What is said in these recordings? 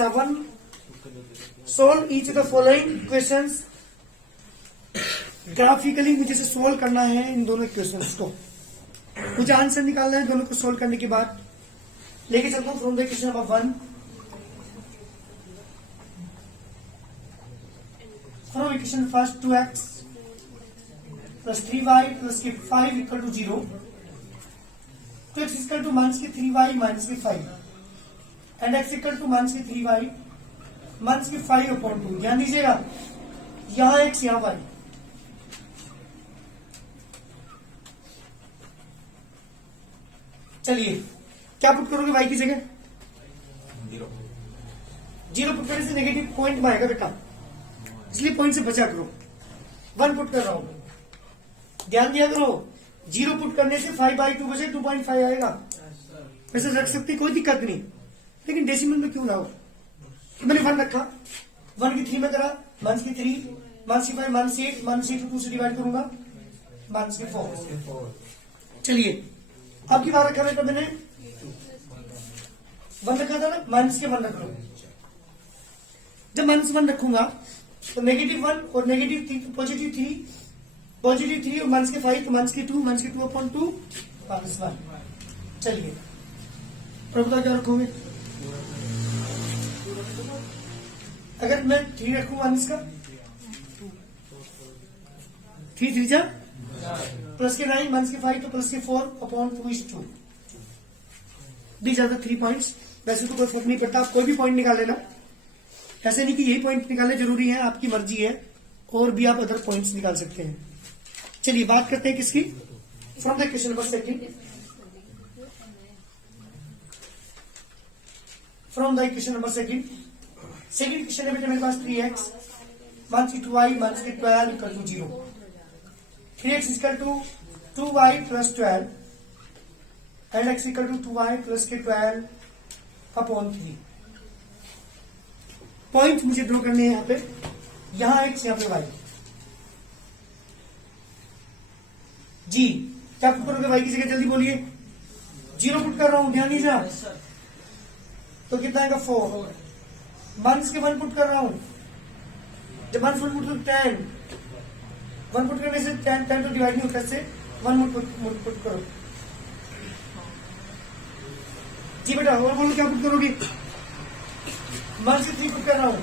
7. Solve each of the following questions. Graphically मुझे से solve करना है इन दोनों क्वेश्चंस को. मुझे आंसर निकालना है दोनों को सोल्व करने के बाद. लेके चलता हूं from the question number 1. From equation first 2x plus 3y plus 5 equal to 0. 2x is equal to minus 3y minus 5 and x equal to minus 3y minus 5 upon 2. ध्यान दीजिएगा, यहाँ x यहाँ y. चलिए क्या पुट करोगे y की जगह? 0 put करने से नेगेटिव पॉइंट में आएगा बेटा, इसलिए पॉइंट से बचा करो. 1 पुट कर रहा हूं, ध्यान दिया करो. 0 पुट करने से 5/2 बचे 2.5 आएगा. वैसे रख सकते कोई दिक्कत नहीं, लेकिन डेसिमल में क्यों लाओ. मैंने 1 रखा, 1 की 3 में करा, माइनस की 3 माइनस की 5 माइनस 8 माइनस 8 को 2 से डिवाइड करूंगा, माइनस की 4. चलिए अब की बार रखा बेटा मैंने 1 रखा था ना, माइनस के 1 रख लो. जब माइनस 1 रखूंगा तो नेगेटिव 1 और नेगेटिव 3 पॉजिटिव 3 पॉजिटिव 3 और माइनस के 5 तो माइनस के 2 अपॉन 2 माइनस 1. चलिए प्रभुता क्या रखोगे? अगर मैं 3 रखूं माइनस का 3 3 जा प्लस के 9 माइनस के 5 तो प्लस के 4 upon 2 these are the 3 points. वैसे तो कोई फर्क नहीं पड़ता, आप कोई भी पॉइंट निकाल लेना. ऐसे नहीं कि यही पॉइंट निकालने जरूरी है, आपकी मर्जी है, और भी आप अदर पॉइंट्स निकाल सकते हैं. चलिए बात करते हैं किसकी? From the question number second. From the question number second question है बेटा मेरे पास 3x माइनस की 2y माइनस की 12 equal to 0. 3x equal to 2y plus 12 and x equal to 2y plus के 12 अपॉन 3. पॉइंट मुझे ड्रॉ करने हैं यहाँ पे, यहाँ x यहाँ पे y. जी क्या पुट करोगे y की जगह? जल्दी बोलिए. 0 पुट कर रहा हूं, ध्यान दीजिए. तो कितना आएगा? 4. माइनस के 1 पुट कर रहा हूं, जब 1 पुट तो 10. 1 पुट करने से 10 तो डिवाइड नहीं होता, इससे 1 पुट करो. जी बेटा और बोलो क्या पुट करोगे? माइनस के 3 पुट कर रहा हूं,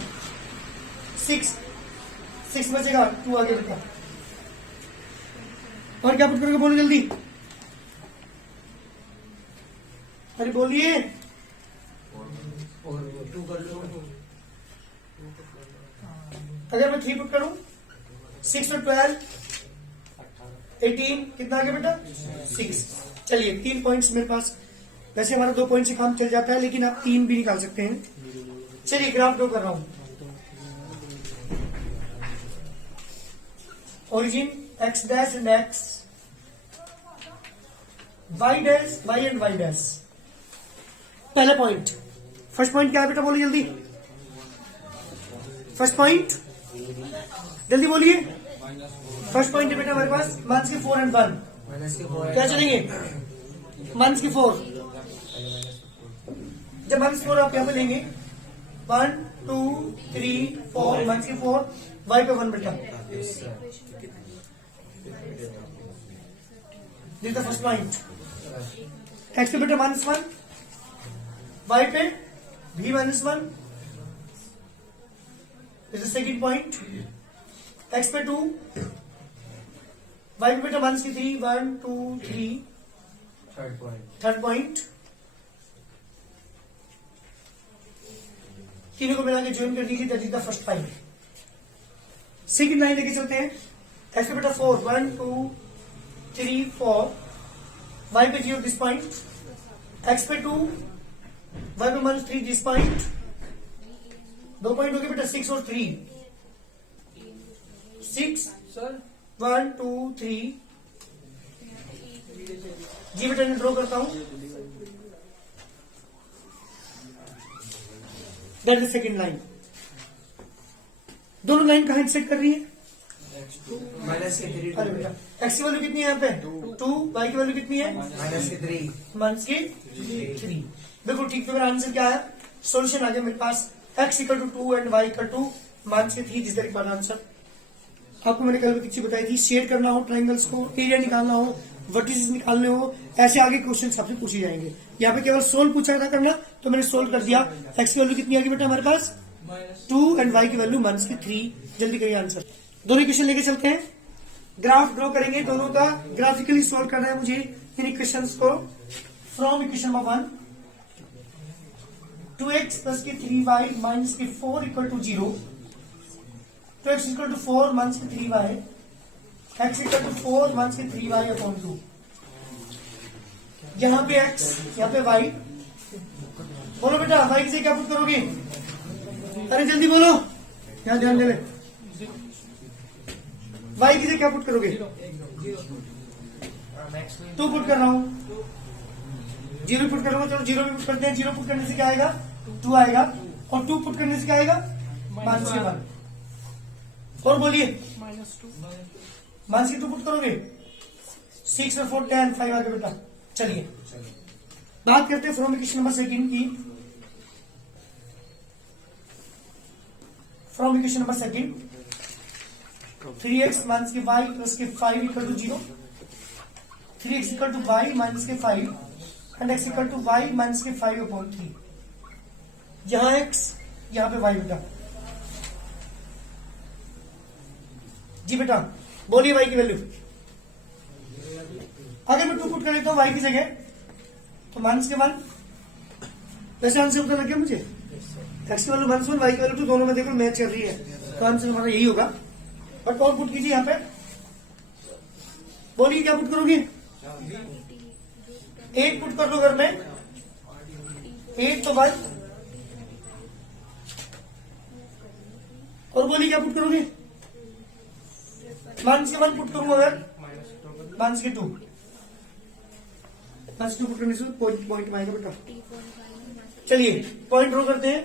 6 बचेगा, 2 आगे बेटा. और क्या पुट करोगे? बोलो जल्दी, अरे बोलिए. अगर मैं 3 पुट करूं 6 और 12 18 कितना आगे बेटा? 6. चलिए 3 पॉइंट्स मेरे पास. वैसे हमारा 2 पॉइंट से काम चल जाता है, लेकिन आप 3 भी निकाल सकते हैं. चलिए ग्राफ ड्रॉ कर रहा हूं. Origin x dash and x, y dash y and y dash. पहला पॉइंट, फर्स्ट पॉइंट क्या है बेटा? बोलिए जल्दी. फर्स्ट पॉइंट जल्दी बोलिए. फर्स्ट पॉइंट है बेटा हमारे पास माइनस के 4 एंड 1. क्या चलेंगे? माइनस के 4. जब माइनस 4 आप यहाँ पे लेंगे 1 2 3 4 माइनस के 4 y पे 1 बेटा. This the first point. x पे बेटा -1, y पे भी -1. This the second point. x पे 2, y पे बेटा माइनस की 3 1 2 3. Third point. तीनों को मिला के ज्वाइन कर दीजिए, that is the first point. Second line लेके चलते हैं. x पे बेटा 4 1 2 3 4, y पे 0 दिस पॉइंट. x पे 2, y पे -3 दिस पॉइंट. 2 पॉइंट हो गए बेटा 6 और 3. 6 1 2 3. जी बेटा मैं ड्रॉ करता हूं. That is second line. दोनों लाइन कहां सेट कर रही है? माइनस के 3. अरे बेटा एक्स की वैल्यू कितनी है यहाँ पे? 2. वाई की वैल्यू कितनी है? माइनस के 3. माइनस की 3. बिल्कुल ठीक. तो मेरा आंसर क्या है? सॉल्यूशन आ गया मेरे पास. x equal to 2 and y equal to -3 this the required answer. आपको मैंने कल भी चीज बताई थी, शेड करना हो ट्राइंगल्स को, एरिया निकालना हो, वर्टिसेस निकालने हो, ऐसे आगे क्वेश्चन सबसे पूछे जाएंगे। यहाँ पे केवल सोल्व पूछा था करना, तो मैंने सोल्व कर दिया। x की वैल्यू कितनी आ गई बेटा हमारे पास 2 एंड y की वैल्यू -3। जल्दी करिए आंसर। दोनों क्वेश्चन लेके चलते हैं, ग्राफ ड्रॉ करेंगे दोनों का, ग्राफिकली सोल्व करना है मुझे इन इक्वेशंस को। From equation number 1 2x plus के 3y माइनस के 4 equal to 0, 2x equal to 4 minus के 3y, x equal to 4 minus के 3y अपॉन 2। यहाँ पे x, यहाँ पे y। बोलो बेटा y से क्या पुट करोगे? अरे जल्दी बोलो, यहाँ ध्यान दे ले। y की से क्या पुट करोगे? 2 पुट कर रहा हूं, 0 पुट करूंगा। चलो 0 भी पुट करते हैं। 0 पुट करने से क्या आएगा? 2 आएगा, और 2 पुट करने से क्या आएगा? -1। और बोलिए -2 पुट करोगे, 6 और 4 10 5 आ गया बेटा। चलिए बात करते हैं फ्रॉम इक्वेशन नंबर 2 की। From equation number 2 3x minus के y प्लस के 5 equal to 0, 3x equal to y minus के 5 and x equal to y minus के 5 अपॉन 3। यहाँ x, यहाँ पे y बेटा। जी बेटा बोलिए y की वैल्यू। अगर मैं 2 पुट कर लेता हूँ y की जगह, तो माइनस के 1। वैसे आंसर पता लग गया मुझे, x की वैल्यू -1, y की वैल्यू 2, दोनों में देखो मैच चल रही है, तो आंसर हमारा यही होगा। और कौन पुट कीजिए यहाँ पे, बोलिए क्या पुट करोगे? 8 पुट कर लो घर में, 8 तो 1, और बोलिए क्या पुट करोगे? -1 पुट करूंगा अगर, -2 पुट करने से पॉइंट में आएगा बेटा। चलिए पॉइंट ड्रॉ करते हैं।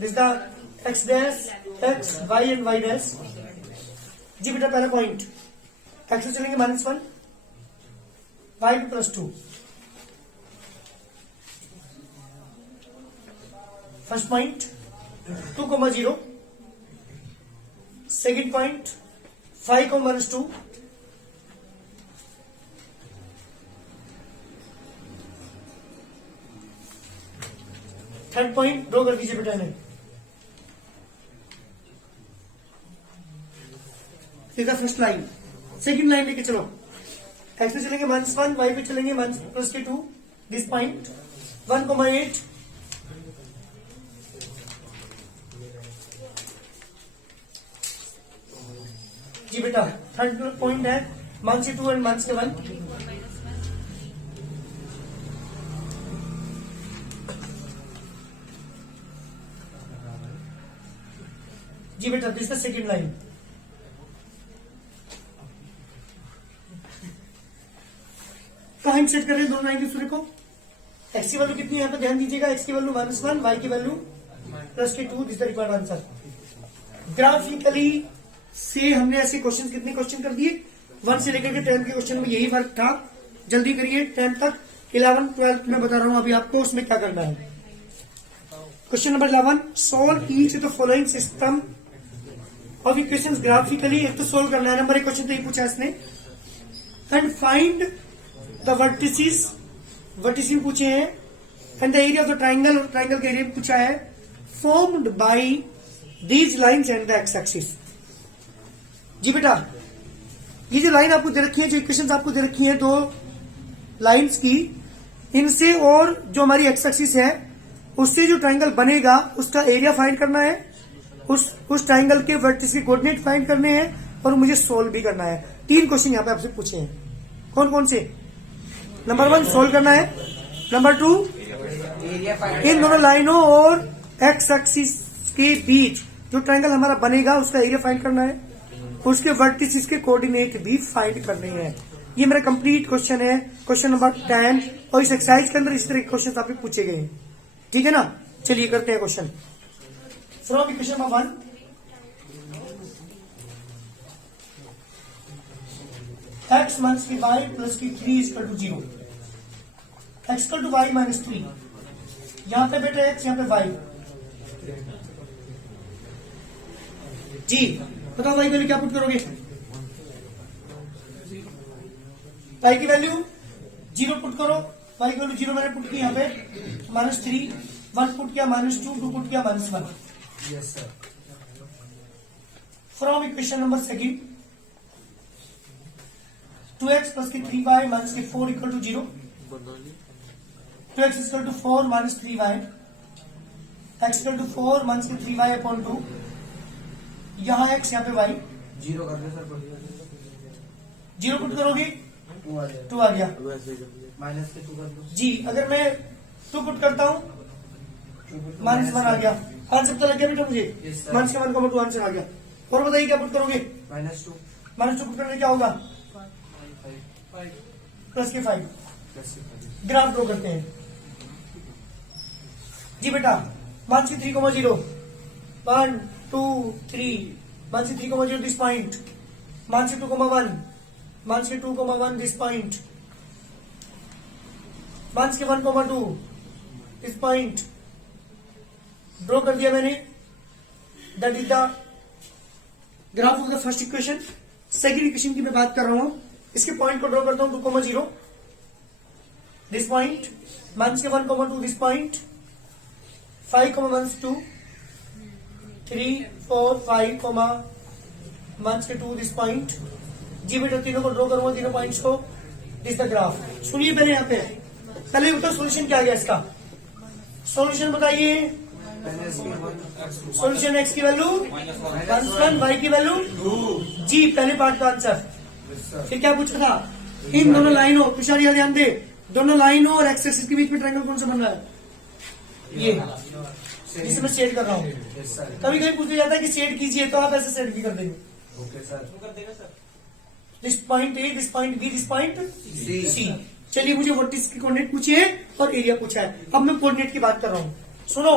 This the x dash, x, y and y dash. जी बेटा पहला पॉइंट, x से चलेंगे -1, y पे +2। First point 2,0। Second point 5,-2। Third point draw कर दीजिए बेटा ने। फर्स्ट लाइन, सेकेंड लाइन लेके चलो। x पे चलेंगे -1, y पे चलेंगे +2। This point 1,8। जी बेटा थर्ड पॉइंट है -2 एंड -1। जी बेटा दिस द सेकेंड लाइन। कहाँ सेट कर रहे हैं दोनों लाइन के सूर्य को? x की वैल्यू कितनी है यहाँ पे ध्यान दीजिएगा, x की वैल्यू -1, y की value +2। This the required answer. Graphically से हमने ऐसे क्वेश्चन, कितने क्वेश्चन कर दिए? 1 से लेकर के 10 के क्वेश्चन में यही फर्क था। जल्दी करिए, 10 तक, 11, 12 मैं बता रहा हूं अभी आपको उसमें क्या करना है। Question number 11, solve each the following system of equations graphically. एक तो सोल्व करना है, नंबर 1 क्वेश्चन तो ये पूछा इसने। And find the vertices, vertices पूछे हैं, and the area of the triangle, और ट्राइंगल का एरिया पूछा है, formed by these lines and the x axis. जी बेटा ये जो लाइन आपको दे रखी है, जो इक्वेशंस आपको दे रखी है 2 लाइंस की, इनसे और जो हमारी एक्स एक्सिस है उससे जो ट्राइंगल बनेगा उसका एरिया फाइंड करना है, उस ट्राइंगल के वर्टिस के कोऑर्डिनेट फाइंड करने हैं, और मुझे सोल्व भी करना है। 3 क्वेश्चन यहाँ पे आपसे पूछे हैं। कौन कौन से? नंबर 1 सोल्व करना है, नंबर 2 इन दोनों लाइनों और एक्स एक्सिस के बीच जो ट्राइंगल हमारा बनेगा उसका एरिया फाइंड करना है, उसके वर्टिसेस के कोऑर्डिनेट भी फाइंड करने हैं। ये मेरा कंप्लीट क्वेश्चन है, क्वेश्चन नंबर 10, और इस एक्सरसाइज के अंदर इस तरह के क्वेश्चन आपसे पूछे गए हैं। ठीक है ना? चलिए करते हैं question. From equation number 1, x minus की y प्लस की 3 equal to 0, x equal to y minus 3। यहाँ पे बेटा एक्स, यहाँ पे वाई। जी बताओ वाई की वैल्यू क्या पुट करोगे? वाई की वैल्यू 0 पुट करो। वाई की वैल्यू 0 मैंने पुट की यहाँ पे, -3, 1 पुट किया, -2, 2 पुट किया, -1। Yes, sir. From equation number second, 2x plus 3y minus 4 equal to 0. 2x is equal to 4 minus 3y. x equal to 4 minus 3y upon 2. यहाँ x यहाँ पे y। 0 कर दो सर। 0 पुट करोगे 2 आ जाएगा। 2 आ गया। माइनस के 2 कर दो। जी अगर मैं 2 पुट करता हूँ -1 आ गया। आंसर तो लग गया बेटा मुझे। Yes, sir. -1,2 आंसर आ गया। और बताइए क्या पुट करोगे? -2 -2 पुट करने क्या होगा? 5 प्लस के 5। प्लस ग्राफ ड्रॉ करते हैं जी बेटा। -3, 0 1 2 3 -3, 0 this point, -2, 1 -2, 1 this point, -1, 2 this point. Draw कर दिया मैंने। That is the graph of the first equation. Second equation की मैं बात कर रहा हूं। इसके पॉइंट को ड्रॉ करता हूं 2, 0 this point, -1, 2 this point, 5, -2 3 4 5, -2 this point. जी बेटा तीनों को ड्रॉ करूंगा, तीनों पॉइंट्स को। This the graph. सुनिए पहले यहाँ पे, पहले बताओ सोल्यूशन क्या आ गया इसका। सोल्यूशन बताइए। सोल्यूशन एक्स की वैल्यू -1, वाई की वैल्यू 2। जी पहले पार्ट का आंसर। फिर क्या पूछा था? इन दोनों लाइनों, तुषार ध्यान दे, दोनों लाइनों और एक्स एक्सिस के बीच में ट्रायंगल कौन सा बन रहा है? ये जिसे मैं शेड कर रहा हूँ। Yes sir. कभी कभी पूछा जाता है कि शेड कीजिए, तो आप ऐसे शेड भी कर देंगे। Okay sir. This point A, this point B, this point C. C. चलिए मुझे वर्टिस की कोऑर्डिनेट पूछी है और एरिया पूछा है। अब मैं कोऑर्डिनेट की बात कर रहा हूँ। सुनो,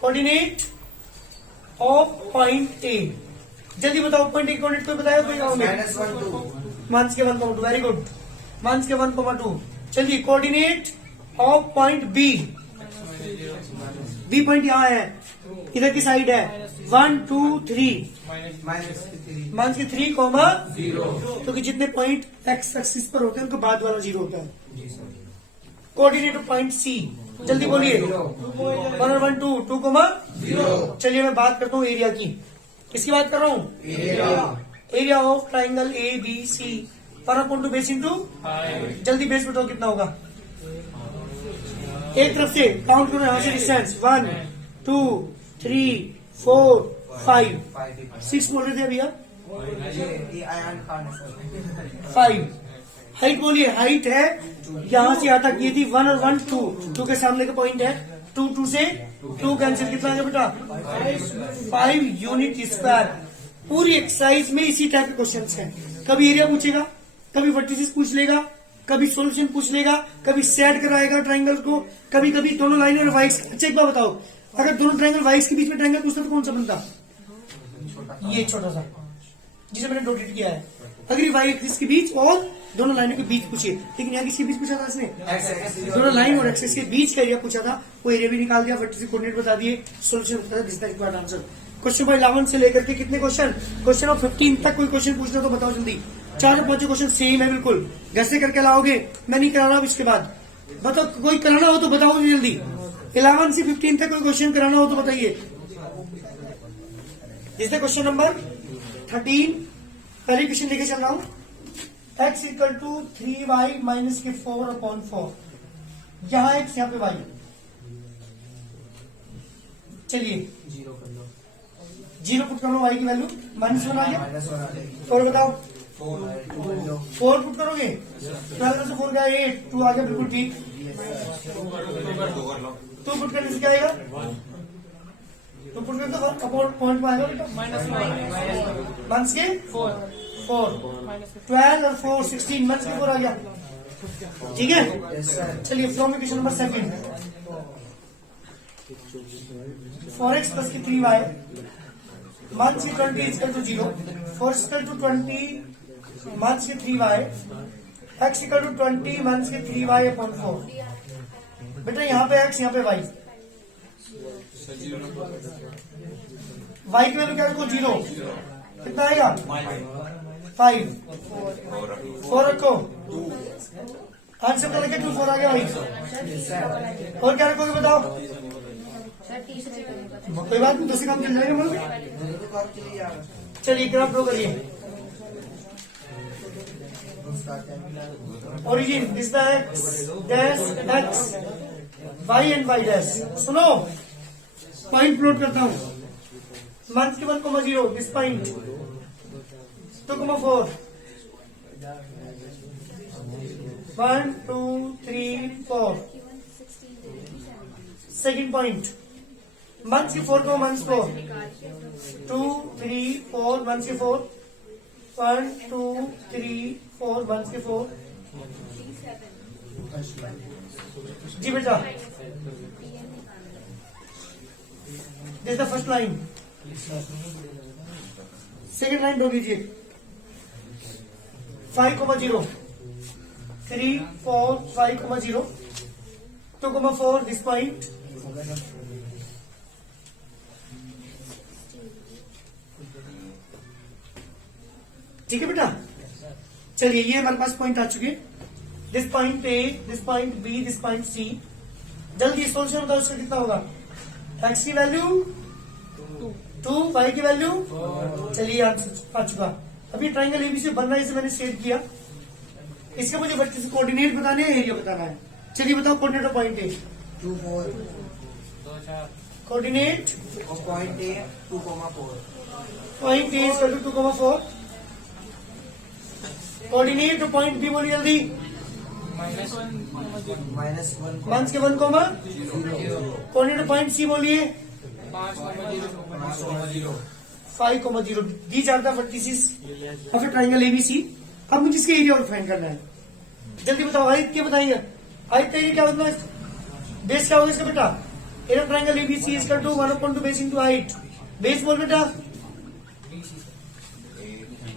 कोऑर्डिनेट ऑफ पॉइंट ए। जल्दी बताओ पॉइंट ए की कोऑर्डिनेट कोई बताया? कोई -1 2 -1, 2 वेरी गुड। -1, 2। चलिए coordinate of point B. B point यहाँ है, इधर की साइड है। 1 2 3 -3, 0। क्योंकि जितने पॉइंट एक्स एक्सिस पर होते हैं उनका बाद वाला 0 होता है। जी sir. Coordinate of point C. जल्दी बोलिए। 1 और 1 2 2, 0। चलिए मैं बात करता हूँ एरिया की। किसकी बात कर रहा हूँ? Area of triangle A B C. 1/2 base into, जल्दी बेस बताओ कितना होगा? एक तरफ से काउंट करो, यहाँ से डिस्टेंस 1 2 3 4 5 6 बोल रहे थे भैया। ये आयान खान है सर। 5 हाइट बोलिए। हाइट है यहाँ से यहाँ तक, ये थी 1 और 1 2, 2 के सामने का पॉइंट है 2, 2 से 2 कैंसिल, कितना आ गया बेटा? 5 यूनिट स्क्वायर। पूरी एक्सरसाइज में इसी टाइप के क्वेश्चन है। कभी एरिया पूछेगा, कभी वर्टिसेस पूछ लेगा, कभी सॉल्यूशन पूछ लेगा, कभी सेट कराएगा ट्रायंगल को, कभी कभी दोनों लाइन और वाइस। अच्छा एक बात बताओ, अगर दोनों ट्रायंगल वाइस के बीच में ट्रायंगल पूछता तो कौन सा बनता? ये छोटा सा जिसे मैंने डॉटेड किया है। अगर ये वाई एक्सिस के बीच और दोनों लाइनों के बीच पूछे, लेकिन यहाँ किसके बीच पूछा था इसने? दोनों लाइन और एक्सिस के बीच का एरिया पूछा था। वो एरिया भी निकाल दिया, वर्टिस कोऑर्डिनेट बता दिए, सॉल्यूशन बता दिया। This the required answer. Question number 11 से लेकर के कितने क्वेश्चन? क्वेश्चन नंबर 15 तक कोई क्वेश्चन पूछना तो बताओ जल्दी। 4 और 5 क्वेश्चन सेम है बिल्कुल। घर से करके लाओगे, मैं नहीं करा रहा हूँ इसके बाद। बताओ कोई कराना हो तो बताओ जल्दी। 11 से 15 तक कोई क्वेश्चन कराना हो तो बताइए। This the question number 13। पहले क्वेश्चन लेके चल रहा हूँ। x equal to 3y minus के 4/4। यहाँ x यहाँ पे y। चलिए 0 कर लो। 0 पुट करो, y की वैल्यू -1 आ गया। -1 आ जाएगी। और बताओ 4 कर लो। 4 पुट करोगे, 12 से 4 गया 8, 2 आ गया, बिल्कुल ठीक। 2 पुट करने से क्या आएगा? 2 पुट करने से पॉइंट में आएगा बेटा -1 के 4 12 और 4 16 -4 आ गया। ठीक है। Yes sir. चलिए from equation number 7, 4x plus की 3y माइनस की 20 equal to 0, 4 equal to 20 minus की 3y, x equal to 20 minus की 3y/4। बेटा यहाँ पे एक्स, यहाँ पे वाई, वाई की वैल्यू क्या रखो? 0। कितना आएगा? 5। 4 रखो, आंसर का लेके 2 4 आ गया भाई। और क्या रखोगे बताओ? कोई बात नहीं, दूसरे काम चल जाएगा मुझे। चलिए ग्राफ ड्रॉ करिए। Origin this the x dash x, y and y dash. सुनो, पॉइंट प्लॉट करता हूं। मंथ के 1,0 दिस पॉइंट 2,4 1 2 3 4। सेकेंड पॉइंट मंथ की 4 को मंथ 4 2 3 4 मंथ की 4 1 2 3 4 मंथ की 4। जी बेटा, this the first line. Second line draw कीजिए। 5,0 3 4 5,0 2,4 दिस पॉइंट ठीक है बेटा। चलिए ये हमारे पास पॉइंट आ चुके। This point A, this point B, this point C. जल्दी सोल्यूशन बताओ उसका कितना होगा? एक्स की वैल्यू 2, वाई की वैल्यू। चलिए आंसर आ चुका। अभी ट्राइंगल एबीसी बन रहा है, इसे मैंने सेव किया। इसका मुझे बच्चे से कोऑर्डिनेट बताने हैं, एरिया बताना है। चलिए बताओ coordinate of point A. 2 4 coordinate point A 2,4 point A is 2,4। Coordinate of point B बोलिए जल्दी। -1 मंथ के 1, कोऑर्डिनेट ऑफ पॉइंट सी बोलिए। 5,0 these are the vertices of a triangle ABC. अब मुझे इसके एरिया और फाइंड करना है। जल्दी बताओ, आयत क्या बताएंगे? आयत का एरिया क्या होता है? बेस क्या होगा इसका बेटा? Area triangle ABC is equal to 1/2 base into height. Base बोल बेटा,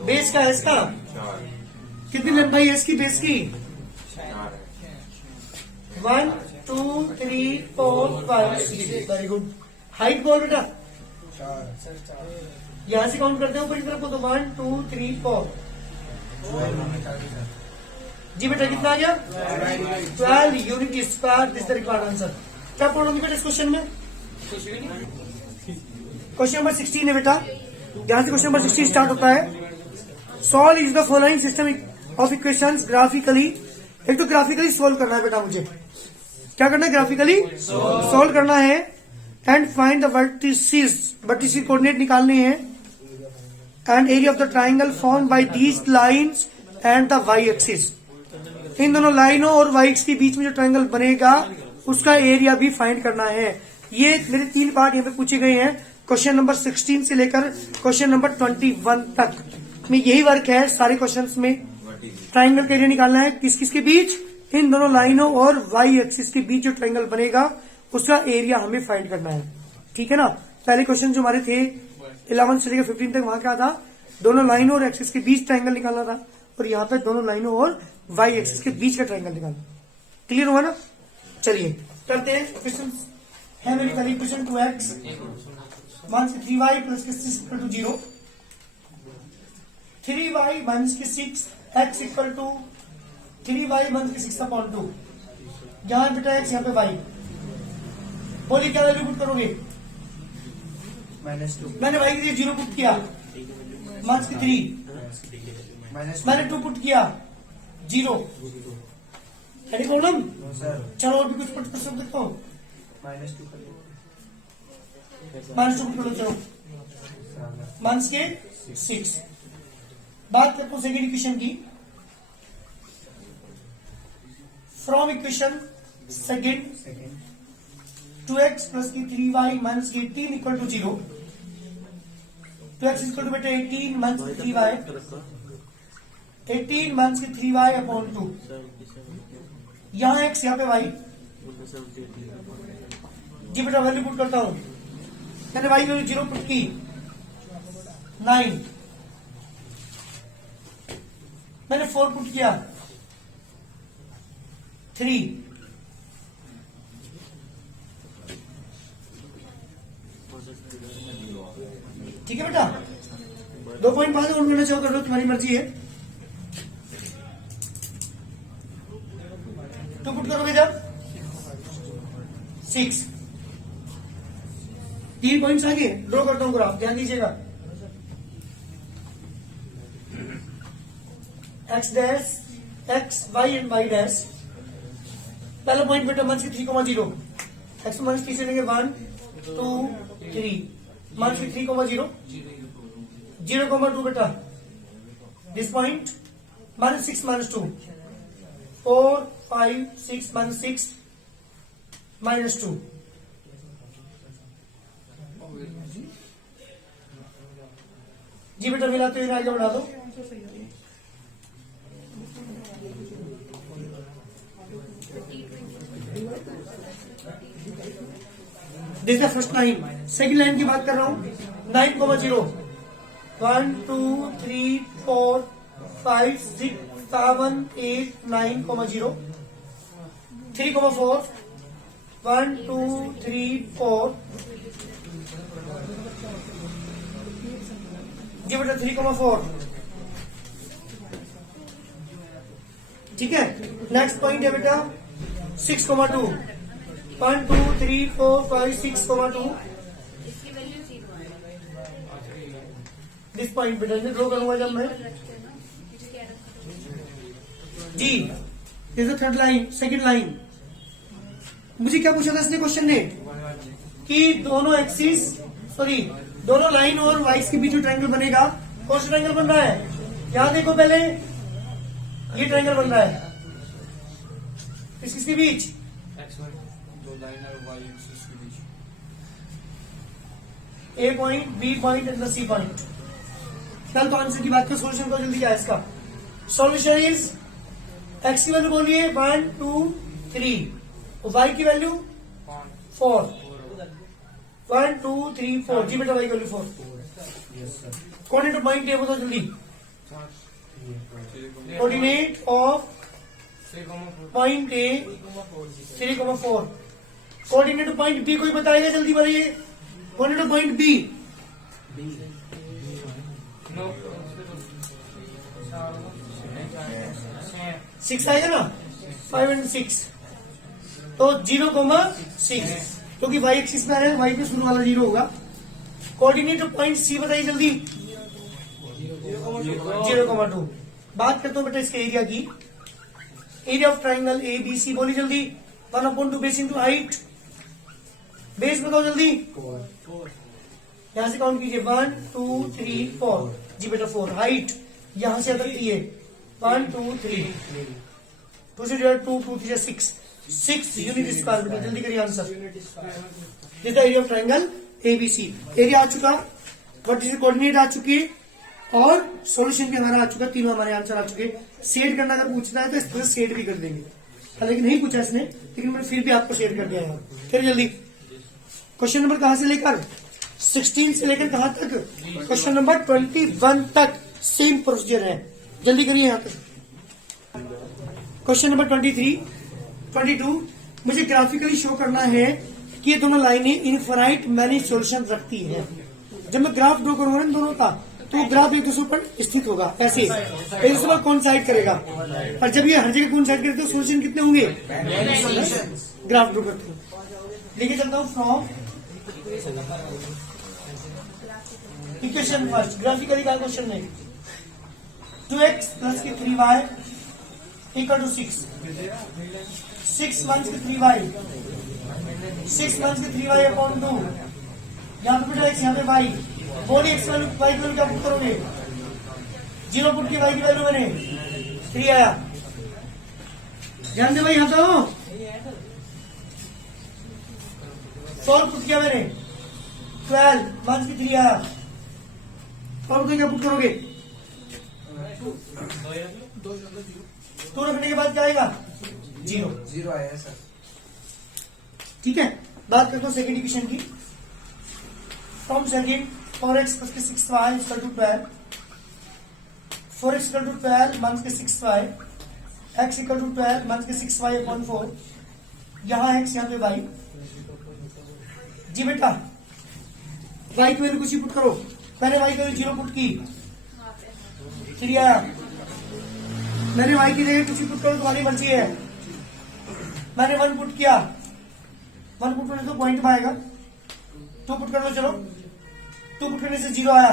बेस क्या है इसका? कितनी लंबाई है इसकी बेस की? 1 2 3 4 5 6। Very good. हाइट बोल बेटा, यहां से काउंट करते हैं ऊपर की तरफ को, तो 1 2 3 4। जी बेटा कितना आ गया? 12 unit square. This the required answer. क्या प्रॉब्लम है बेटा इस क्वेश्चन में? क्वेश्चन नंबर 16 है बेटा। यहां से क्वेश्चन नंबर 16 स्टार्ट होता है। Solve is the following system of equations graphically. एक तो ग्राफिकली सोल्व करना है बेटा मुझे। क्या करना है? ग्राफिकली सोल्व करना है। And find the vertices, vertices coordinate निकालने हैं। And area of the triangle form by these lines and the Y axis. इन दोनों लाइनों और वाई एक्सिस के बीच में जो ट्राइंगल बनेगा उसका एरिया भी फाइंड करना है। ये मेरे 3 पार्ट यहाँ पे पूछे गए हैं, क्वेश्चन नंबर 16 से लेकर क्वेश्चन नंबर 21 तक में यही वर्क है। सारे क्वेश्चंस में ट्राइंगल का एरिया निकालना है। किस किस के बीच? इन दोनों लाइनों और वाई एक्सिस के बीच जो ट्राइंगल बनेगा उसका एरिया हमें फाइंड करना है। ठीक है ना। पहले क्वेश्चन जो हमारे थे 11 से लेकर 15 तक, वहां क्या था? दोनों लाइनों और एक्सिस के बीच ट्राइंगल निकालना था। और यहाँ पे दोनों लाइनों और वाई एक्सिस के बीच का ट्राइंगल निकालना। क्लियर हुआ ना? चलिए करते हैं क्वेश्चन। है मेरी पहली question 2x 3y plus 0, 3y minus 6 x equal to 3y minus 6/2। यहाँ बेटा x, यहाँ पे y। बोलिए क्या वैल्यू पुट करोगे? -2 मैंने y के लिए 0 पुट किया, माइनस 3। मैंने 2 पुट किया, 0। Any problem? चलो और भी कुछ पुट कर सकते हो। -2 माइनस 2 पुट करो। चलो माइनस के 6। बात करते हैं सेकेंड इक्वेशन की। From equation second 2x plus की 3y माइनस की 18 equal to 0। 2x equal to बेटा 18 माइनस की 3y, 18 माइनस की 3y अपॉन 2। यहाँ x, यहाँ पे y। जी बेटा वैल्यू पुट करता हूं। मैंने y वैल्यू 0 पुट की, 9। मैंने 4 पुट किया, 3। ठीक है बेटा, 2.5 और करना चाहो कर लो, तुम्हारी मर्जी है। 2 पुट करोगे जब 6, 3 पॉइंट्स आगे ड्रॉ करता हूं ग्राफ, ध्यान दीजिएगा। X dash, x y and y dash. पहला पॉइंट बेटा मान से 3,0, एक्स माइनस 3 से लेंगे 1 2 3, मान से 3,0, 0,2 बेटा this point minus 6 minus 2 4 5 6 minus 6 minus 2, जी बेटा मिलाते हुए आगे बढ़ा दो। This the first line. Second line की बात कर रहा हूं, 9,0 1 2 3 4 5 6 7 8 9,0 3,4 1 2 3 4, जी बेटा 3,4, ठीक है। नेक्स्ट पॉइंट है बेटा 6,2 1 2 3 4 5 6,2, दिस पॉइंट बेटा ड्रॉ करूंगा जब मैं, जी this third line. Second line मुझे क्या पूछा था इसने क्वेश्चन ने कि दोनों एक्सिस सॉरी दोनों लाइन और वाइस के बीच जो ट्रायंगल बनेगा, कौन सा ट्रायंगल बन रहा है, यहां देखो पहले ये ट्रायंगल बन रहा है, किसके बीच, दो लाइन और वाई एक्सिस के बीच, A point B point and C point. कल तो आंसर की बात करो, सोल्यूशन को जल्दी क्या है इसका। सॉल्यूशन इज एक्स की वैल्यू बोलिए 1 2 3, वाई की वैल्यू 4 1 2 3 4, जी बेटा वाई की वैल्यू 4। कोऑर्डिनेट पॉइंट ए बताओ जल्दी, coordinate of point A 3,4, coordinate point B कोई बताएगा जल्दी बताइए, कोऑर्डिनेट पॉइंट बी 6 आएगा ना, 5 एंड 6 तो 0,6, क्योंकि वाई एक्सिस में आ रहा है, वाई पे शुरू वाला 0 होगा। कोऑर्डिनेट पॉइंट सी बताइए जल्दी, 0,2। बात करता हूं बेटा इसके एरिया की, area of triangle A B C बोली जल्दी, 1/2 बेस इंटू हाइट, बेस बताओ जल्दी, यहां से काउंट कीजिए 1 2 3 4, जी बेटा 4, हाइट यहां से तक है 1 2 3, 2 से 2 2 3 6 यूनिट स्क्वायर बेटा, जल्दी करिए answer. This the area of triangle ABC, area आ चुका, व्हाट इज कोऑर्डिनेट आ चुकी है, और सॉल्यूशन भी हमारा आ चुका, तीनों हमारे आंसर आ चुके। शेड करना अगर पूछना है तो इस तरह शेड भी कर देंगे, हालांकि नहीं पूछा इसने, लेकिन मैं फिर भी आपको शेड कर दिया है। फिर जल्दी क्वेश्चन नंबर कहां से लेकर 16 से लेकर कहां तक, क्वेश्चन नंबर 21 तक सेम प्रोसीजर है, जल्दी करिए यहां तक। क्वेश्चन नंबर 23 22 मुझे ग्राफिकली शो करना है कि ये दोनों लाइनें इनफाइनाइट मैनी सॉल्यूशन रखती हैं। जब मैं ग्राफ ड्रॉ करूंगा इन दोनों का, तो ग्राफ एक दूसरे पर स्थित होगा, ऐसे एक दूसरे पर कॉन्साइड करेगा, और जब ये हर जगह कॉन्साइड करे तो सॉल्यूशन कितने होंगे, ग्राफ ड्रॉ करते हैं। लेके चलता हूं फ्रॉम इक्वेशन फर्स्ट, ग्राफिकली का क्वेश्चन है 2x प्लस की 3y इक्वल टू 6, 6 1 की 3y, 6 1 की 3y अपॉन 2, यहाँ पे बेटा x यहाँ पे y, बोली x वैल्यू y की वैल्यू क्या पुट करोगे, 0 पुट की y की वैल्यू मैंने 3 आया, ध्यान दे भाई यहाँ तो 4 पुट किया मैंने 12 1 की 3 आया, और तो क्या पुट करोगे, 2 रखने के बाद क्या आएगा, 0 आया सर। ठीक है। बात करते हो सेकेंड इक्वेशन की, फ्रॉम सेकेंड 4x प्लस के 6y equal to 12, 4x equal to 12 minus के 6y, x equal to 12 minus के 6y अपॉन 4, यहाँ x यहाँ पे y, जी बेटा y की वैल्यू कुछ ही पुट करो, मैंने y की 0 पुट की, 3 आया। मैंने y की जगह कुछ पुट करो तो वाली मर्जी है। मैंने 1 पुट किया, 1 पुट करने तो पॉइंट में आएगा, 2 पुट कर लो, चलो 2 पुट करने से 0 आया।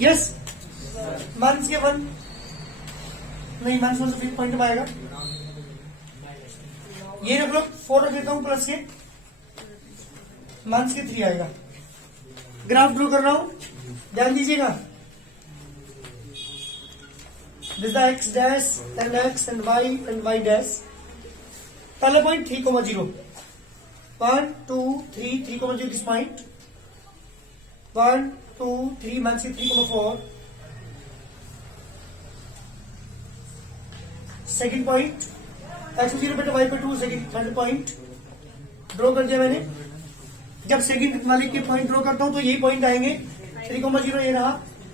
यस, माइनस के 1 नहीं, माइनस 1 से पॉइंट में आएगा। ये रख लो, 4 रख देता हूं प्लस के, माइनस के 3 आएगा। ग्राफ ड्रॉ कर रहा हूं, ध्यान दीजिएगा। This the x dash and x and y dash. पहला पॉइंट 3,0, 1 2 3 3,0 दिस पॉइंट, 1 2 3 माइनस के 3,4। सेकंड पॉइंट x पे 0 बेटा y पे 2, सेकंड थर्ड पॉइंट ड्रॉ कर दिया मैंने। जब सेकंड वाले के पॉइंट ड्रॉ करता हूं तो यही पॉइंट आएंगे, 3,0 ये रहा,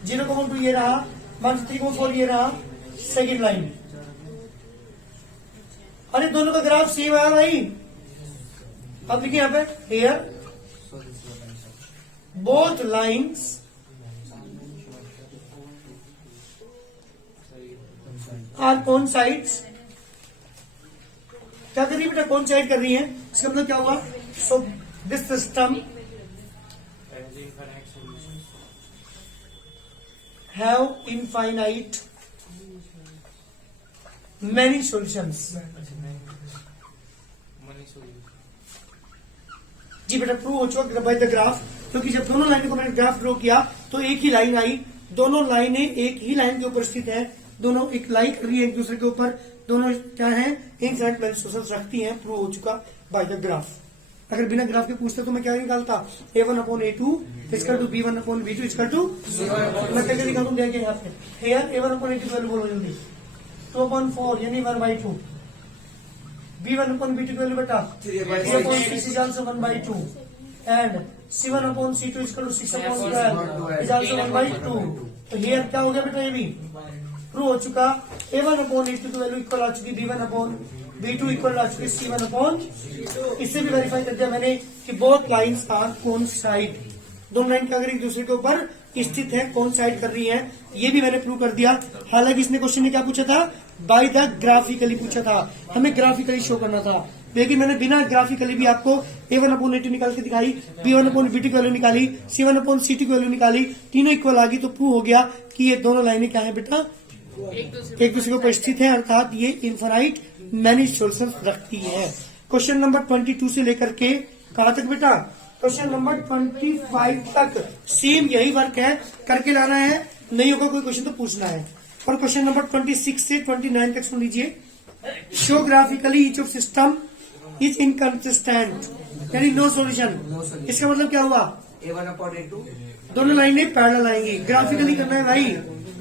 0,2 ये रहा, 3,4 ये रहा, सेकंड लाइन। अरे दोनों का ग्राफ सेम आया भाई। अब देखिए यहां पे, here both lines are coincides. क्या कर रही है बेटा, कोइंसाइड कर रही है। इसका मतलब क्या हुआ, so this system have infinite many solutions. जी बेटा, प्रूव हो चुका बाय द ग्राफ, क्योंकि जब दोनों लाइनों को मैंने ग्राफ ड्रॉ किया तो एक ही लाइन आई, दोनों लाइनें एक ही लाइन के ऊपर स्थित है, दोनों एक लाइन कर रही है एक दूसरे के ऊपर, दोनों क्या है, इनफाइनाइट मैनी सॉल्यूशंस रखती हैं। प्रूव हो चुका बाय द ग्राफ। अगर बिना ग्राफ के पूछते तो मैं क्या निकालता, a1/a2 equal to b1/b2 equal to, मैं कैसे निकालूं, देखिए यहाँ पे, हियर a1/a2 वैल्यू बोलो जल्दी, 2/4 यानी 1/2, b1/b2 वैल्यू बेटा 3/6 is also 1/2 and c1/c2 equal to 6/12 is also 1/2। तो हियर क्या हो गया बेटा, ये भी प्रूव हो चुका। a1/a2 की वैल्यू इक्वल आ चुकी b1/b2 इक्वल आ चुकी c1/, इससे भी वेरीफाई कर दिया मैंने कि बोथ लाइन्स आर कोइंसाइड। दोनों लाइन क्या एक दूसरे के ऊपर स्थित है, कोइंसाइड कर रही हैं, ये भी मैंने प्रूव कर दिया। हालांकि इसने क्वेश्चन में क्या पूछा था, बाय द ग्राफिकली पूछा था, हमें ग्राफिकली शो करना था, लेकिन मैंने बिना ग्राफिकली भी आपको a1/a2 निकाल के दिखाई, b1/b2 की वैल्यू निकाली, c1/c2 की वैल्यू निकाली, तीनों इक्वल आ गई, तो प्रूव हो गया कि ये दोनों लाइनें क्या है बेटा, एक दूसरे के ऊपर स्थित है, अर्थात ये इनफाइनाइट मैनी सॉल्यूशंस रखती है। क्वेश्चन नंबर 22 से लेकर के कहां तक बेटा, क्वेश्चन नंबर 25 तक सेम यही वर्क है, करके लाना है, नहीं होगा कोई क्वेश्चन तो पूछना है। और क्वेश्चन नंबर 26 से 29 तक सुन लीजिए। Show graphically each of system is inconsistent, यानी नो सॉल्यूशन। इसका मतलब क्या हुआ, a1/a2 दोनों लाइनें पैरेलल आएंगी। ग्राफिकली करना है भाई,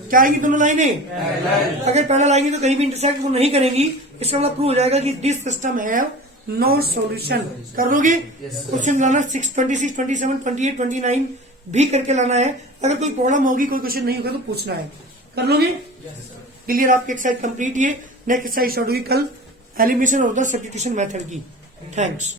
क्या आएंगी दोनों लाइनें, अगर पैरेलल आएंगी तो कहीं भी इंटरसेक्ट वो नहीं करेंगी। इसका मतलब प्रूव हो जाएगा कि this system have no solution. कर लोगे क्वेश्चन लाना 6, 26, 27, 28, 29 भी करके लाना है। अगर कोई प्रॉब्लम होगी, कोई क्वेश्चन नहीं होगा तो पूछना है। कर लोगे, क्लियर, आपकी एक्सरसाइज कंप्लीट। ये नेक्स्ट एक्सरसाइज स्टार्ट होगी कल, elimination of the substitution method की। थैंक्स।